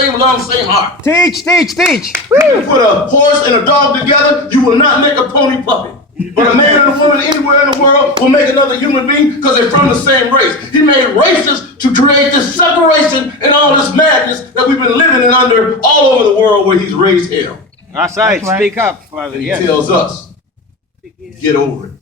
same lungs, same heart. Teach. You can put a horse and a dog together, you will not make a pony puppy. But a man and a woman anywhere in the world will make another human being because they're from the same race. He made races to create this separation and all this madness that we've been living in under all over the world where he's raised hell. That's right. Speak up, Father. And he tells us, get over it.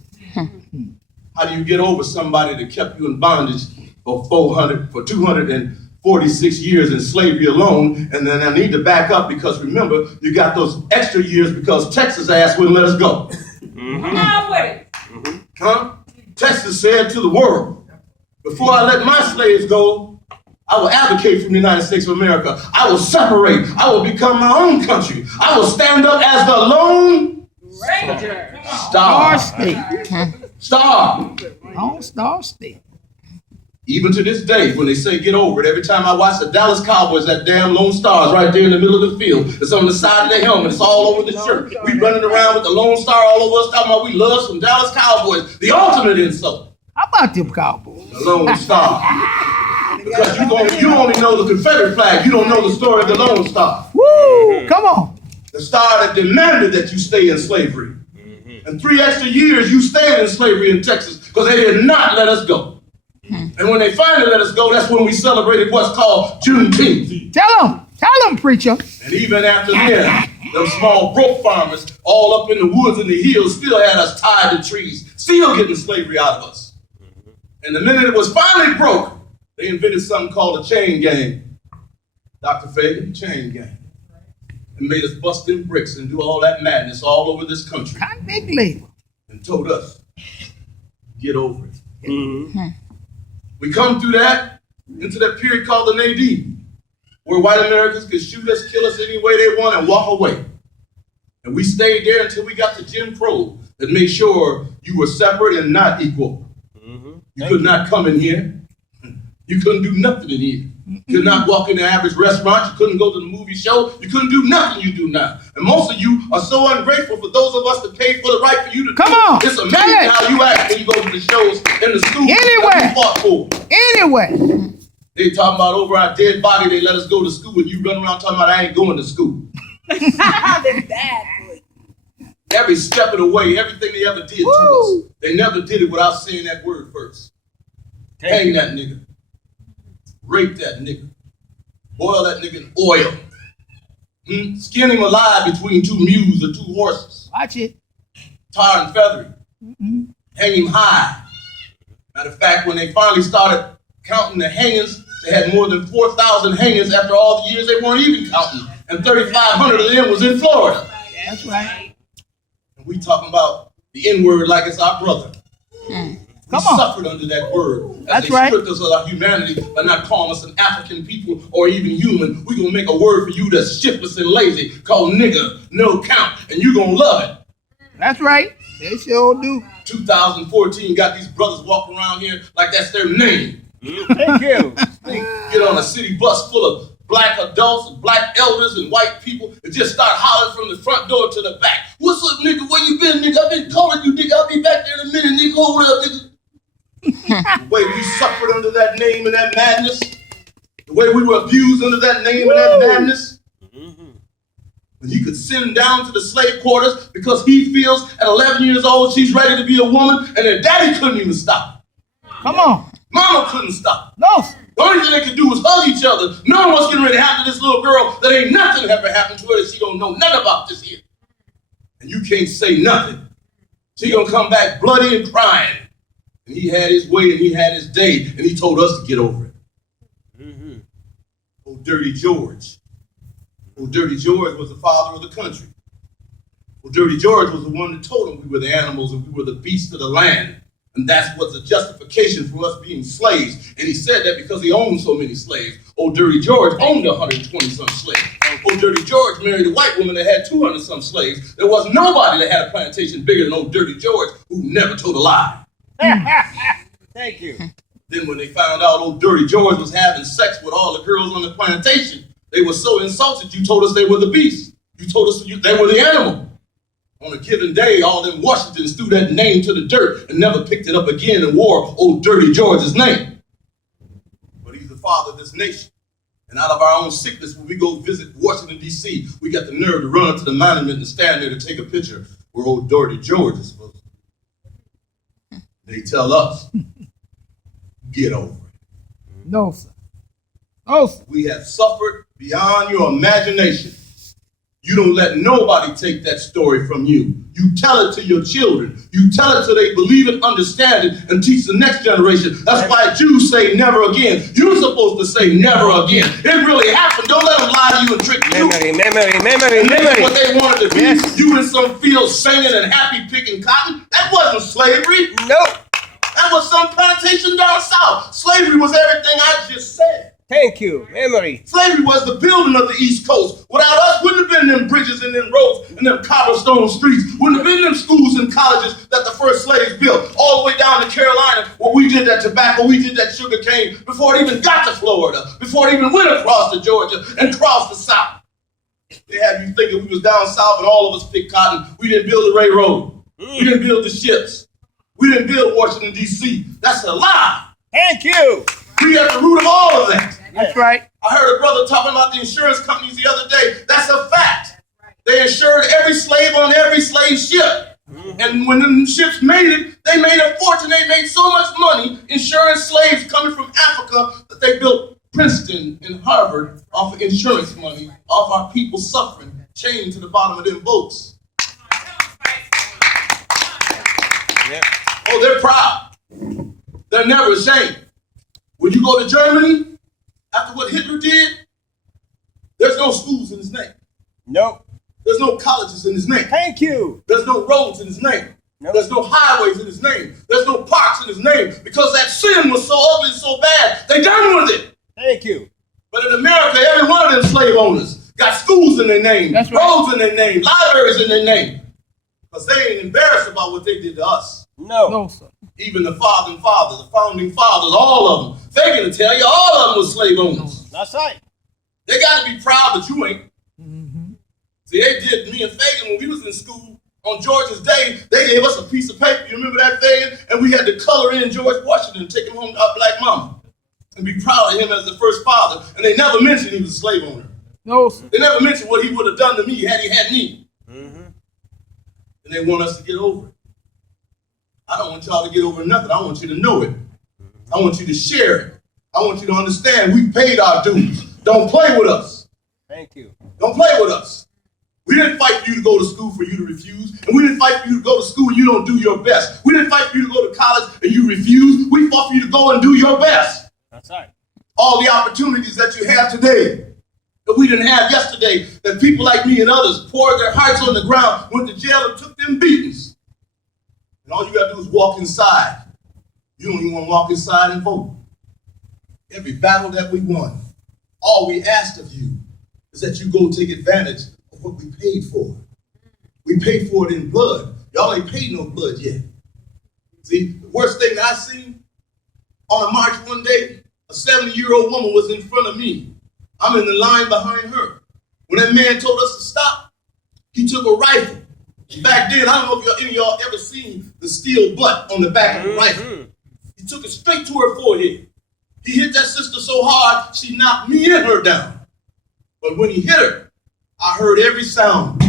How do you get over somebody that kept you in bondage for 246 years in slavery alone? And then I need to back up because remember, you got those extra years because Texas ass wouldn't let us go. Huh? Texas said to the world, before I let my slaves go, I will advocate for the United States of America. I will separate. I will become my own country. I will stand up as the lone Ranger. star. Star. Lone Star State. Even to this day, when they say get over it, every time I watch the Dallas Cowboys, that damn Lone Star is right there in the middle of the field. It's on the side of their helmet. It's all over the shirt. We running around with the Lone Star all over us, talking about we love some Dallas Cowboys. The ultimate insult. How about them Cowboys? The Lone Star. Because you only know the Confederate flag. You don't know the story of the Lone Star. Woo! Come on. The star that demanded that you stay in slavery. And 3 extra years you stayed in slavery in Texas because they did not let us go. And when they finally let us go, that's when we celebrated what's called Juneteenth. Tell them, preacher. And even after then, those small broke farmers all up in the woods and the hills still had us tied to trees, still getting slavery out of us. And the minute it was finally broke, they invented something called a chain gang. Dr. Fagan, chain gang. And made us bust them bricks and do all that madness all over this country. Convict labor. And told us, get over it. We come through that, into that period called the Nadir, where white Americans could shoot us, kill us any way they want, and walk away. And we stayed there until we got to Jim Crow that made sure you were separate and not equal. You could not come in here. You couldn't do nothing in here. You could not walk in the average restaurant. You couldn't go to the movie show. You couldn't do nothing you do now. And most of you are so ungrateful for those of us that paid for the right for you to Come do. on, It's amazing how you act when you go to the shows in the school Anyway. that you fought for. Anyway. They talking about over our dead body, they let us go to school, and you run around talking about I ain't going to school. They're bad. Every step of the way, everything they ever did to us, they never did it without saying that word first. Hang that nigga. Rape that nigga. Boil that nigga in oil. Skin him alive between 2 mules or 2 horses. Watch it. Tar and feathery. Hang him high. Matter of fact, when they finally started counting the hangings, they had more than 4,000 hangings after all the years they weren't even counting. And 3,500 of them was in Florida. That's right. And we talking about the N-word like it's our brother. Come We on. suffered under that word. As That's they right. stripped us of our humanity by not calling us an African people or even human. We're going to make a word for you that's shiftless and lazy called nigger, no count, and you're going to love it. That's right. They sure do. 2014 got these brothers walking around here like that's their name. Thank you. Get on a city bus full of black adults and black elders and white people and just start hollering from the front door to the back. What's up, nigga? Where you been, nigga? I've been calling you, nigga. I'll be back there in a minute, nigga. Hold up, nigga. The way we suffered under that name and that madness, the way we were abused under that name and that madness. When he could send them down to the slave quarters because he feels at 11 years old she's ready to be a woman, and their daddy couldn't even stop. Come on. Mama couldn't stop. No. The only thing they could do was hug each other. Knowing what's getting ready to happen to this little girl that ain't nothing ever happened to her that she don't know nothing about this here. And you can't say nothing. She gonna come back bloody and crying. And he had his way and he had his day and he told us to get over it. Oh, Dirty George. Oh, Dirty George was the father of the country. Well, Dirty George was the one that told him we were the animals and we were the beasts of the land. And that was a justification for us being slaves. And he said that because he owned so many slaves. Old Dirty George owned 120-some slaves. Old Dirty George married a white woman that had 200-some slaves. There was nobody that had a plantation bigger than old Dirty George who never told a lie. Thank you. Then when they found out old Dirty George was having sex with all the girls on the plantation, they were so insulted you told us they were the beast. You told us they were the animal. On a given day, all them Washingtons threw that name to the dirt and never picked it up again and wore old Dirty George's name. But he's the father of this nation. And out of our own sickness, when we go visit Washington, D.C., we got the nerve to run up to the monument and stand there to take a picture where old Dorothy George is supposed to be. They tell us, get over it. No, sir. No, sir. We have suffered beyond your imagination. You don't let nobody take that story from you. You tell it to your children. You tell it so they believe it, understand it, and teach the next generation. That's why Jews say never again. You're supposed to say never again. It really happened. Don't let them lie to you and trick you. Memory. What they wanted to be. Yes. You in some field singing and happy picking cotton. That wasn't slavery. No. That was some plantation down south. Slavery was everything I just said. Thank you. Memory. Slavery was the building of the East Coast. Without us, wouldn't have been them bridges and them roads and them cobblestone streets. Wouldn't have been them schools and colleges that the first slaves built. All the way down to Carolina, where we did that tobacco, we did that sugar cane before it even got to Florida, before it even went across to Georgia and crossed the South. They had you thinking we was down south and all of us picked cotton. We didn't build the railroad. We didn't build the ships. We didn't build Washington, D.C. That's a lie. Thank you. We at the root of all of that. That's right. I heard a brother talking about the insurance companies the other day. That's a fact. They insured every slave on every slave ship. And when the ships made it, they made a fortune. They made so much money insuring slaves coming from Africa that they built Princeton and Harvard off of insurance money, off our people suffering, chained to the bottom of them boats. Yeah. Oh, they're proud. They're never ashamed. When you go to Germany, after what Hitler did, there's no schools in his name. No. There's no colleges in his name. Thank you. There's no roads in his name. No. There's no highways in his name. There's no parks in his name because that sin was so ugly and so bad, they done with it. Thank you. But in America, every one of them slave owners got schools in their name, That's right. roads in their name, libraries in their name. Because they ain't embarrassed about what they did to us. No. No, sir. Even the founding fathers, all of them, they're going to tell you all of them were slave owners. That's right. They got to be proud, but you ain't. Mm-hmm. See, they did me and Fagin when we was in school on George's Day. They gave us a piece of paper. You remember that, Fagin? And we had to color in George Washington and take him home to our black mama and be proud of him as the first father. And they never mentioned he was a slave owner. No, sir. They never mentioned what he would have done to me had he had me. Mm-hmm. And they want us to get over it. I don't want y'all to get over nothing. I want you to know it. I want you to share it. I want you to understand we paid our dues. Don't play with us. Thank you. Don't play with us. We didn't fight for you to go to school for you to refuse. And we didn't fight for you to go to school and you don't do your best. We didn't fight for you to go to college and you refuse. We fought for you to go and do your best. That's right. All the opportunities that you have today that we didn't have yesterday, that people like me and others poured their hearts on the ground, went to jail and took them beatings. And all you got to do is walk inside. You don't even want to walk inside and vote. Every battle that we won, all we asked of you is that you go take advantage of what we paid for. We paid for it in blood. Y'all ain't paid no blood yet. See, the worst thing that I seen on a march one day, a 70-year-old woman was in front of me. I'm in the line behind her. When that man told us to stop, he took a rifle. Back then, I don't know if any of y'all ever seen the steel butt on the back of the rifle. He took it straight to her forehead. He hit that sister so hard, she knocked me and her down. But when he hit her, I heard every sound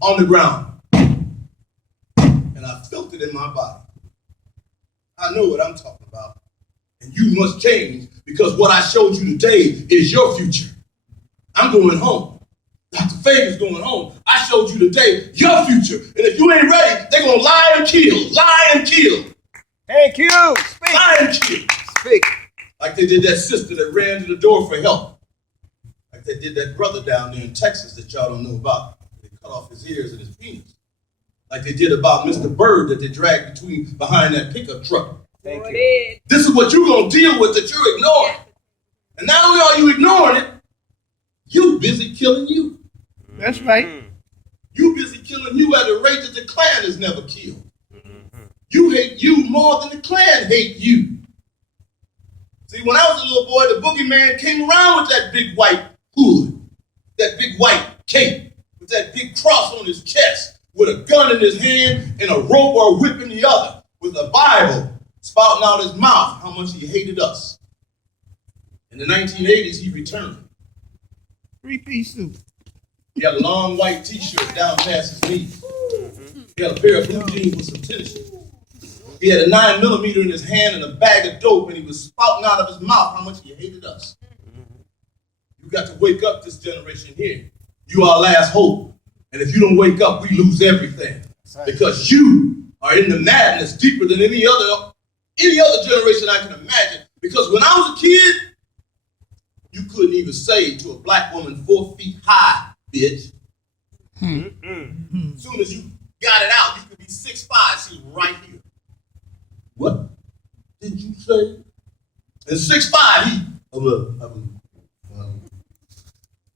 on the ground. And I felt it in my body. I know what I'm talking about. And you must change because what I showed you today is your future. I'm going home. Dr. Fagan's going home. I showed you today your future. And if you ain't ready, they're going to lie and kill. Lie and kill. Thank you. Speak. Lie and kill. Speak. Like they did that sister that ran to the door for help. Like they did that brother down there in Texas that y'all don't know about. They cut off his ears and his penis. Like they did about Mr. Bird that they dragged behind that pickup truck. Thank you. This is what you're going to deal with that you're ignoring. And not only are you ignoring it, you busy killing you. That's right. You busy killing you at a rate that the Klan has never killed. You hate you more than the Klan hate you. See, when I was a little boy, the boogeyman came around with that big white hood, that big white cape, with that big cross on his chest, with a gun in his hand and a rope or a whip in the other, with a Bible spouting out his mouth how much he hated us. In the 1980s, he returned. Three-piece suit. He had a long white t-shirt down past his knees. He had a pair of blue jeans with some tennis shoes. He had a 9mm in his hand and a bag of dope, and he was spouting out of his mouth how much he hated us. You got to wake up this generation here. You are our last hope. And if you don't wake up, we lose everything. Because you are in the madness deeper than any other generation I can imagine. Because when I was a kid, you couldn't even say to a black woman 4 feet high, bitch. As soon as you got it out, you could be 6'5", she was right here. What did you say? And 6'5", he,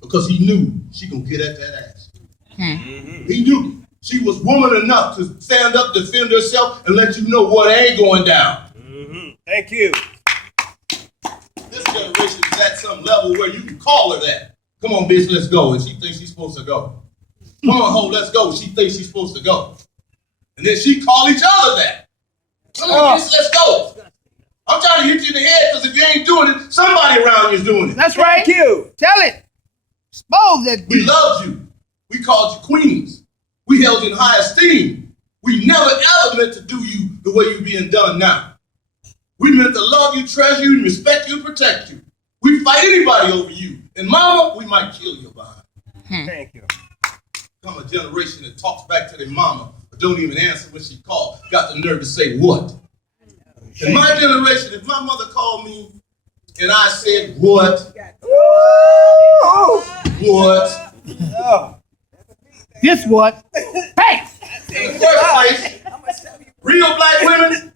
because he knew she gonna get at that ass. He knew she was woman enough to stand up, defend herself, and let you know what ain't going down. Thank you. This generation is at some level where you can call her that. Come on, bitch, let's go. And she thinks she's supposed to go. Come on, ho, let's go. She thinks she's supposed to go. And then she call each other that. Come on, bitch, let's go. I'm trying to hit you in the head because if you ain't doing it, somebody around you is doing it. That's right. Thank you. Tell it. Expose that We bitch. loved you. We called you queens. We held you in high esteem. We never ever meant to do you the way you're being done now. We meant to love you, treasure you, and respect you, and protect you. We'd fight anybody over you. And mama, we might kill you behind. Thank you. Come a generation that talks back to their mama, but don't even answer when she called, got the nerve to say what? In my generation, if my mother called me and I said what? What? Oh. This what? Hey! In the first place, real black women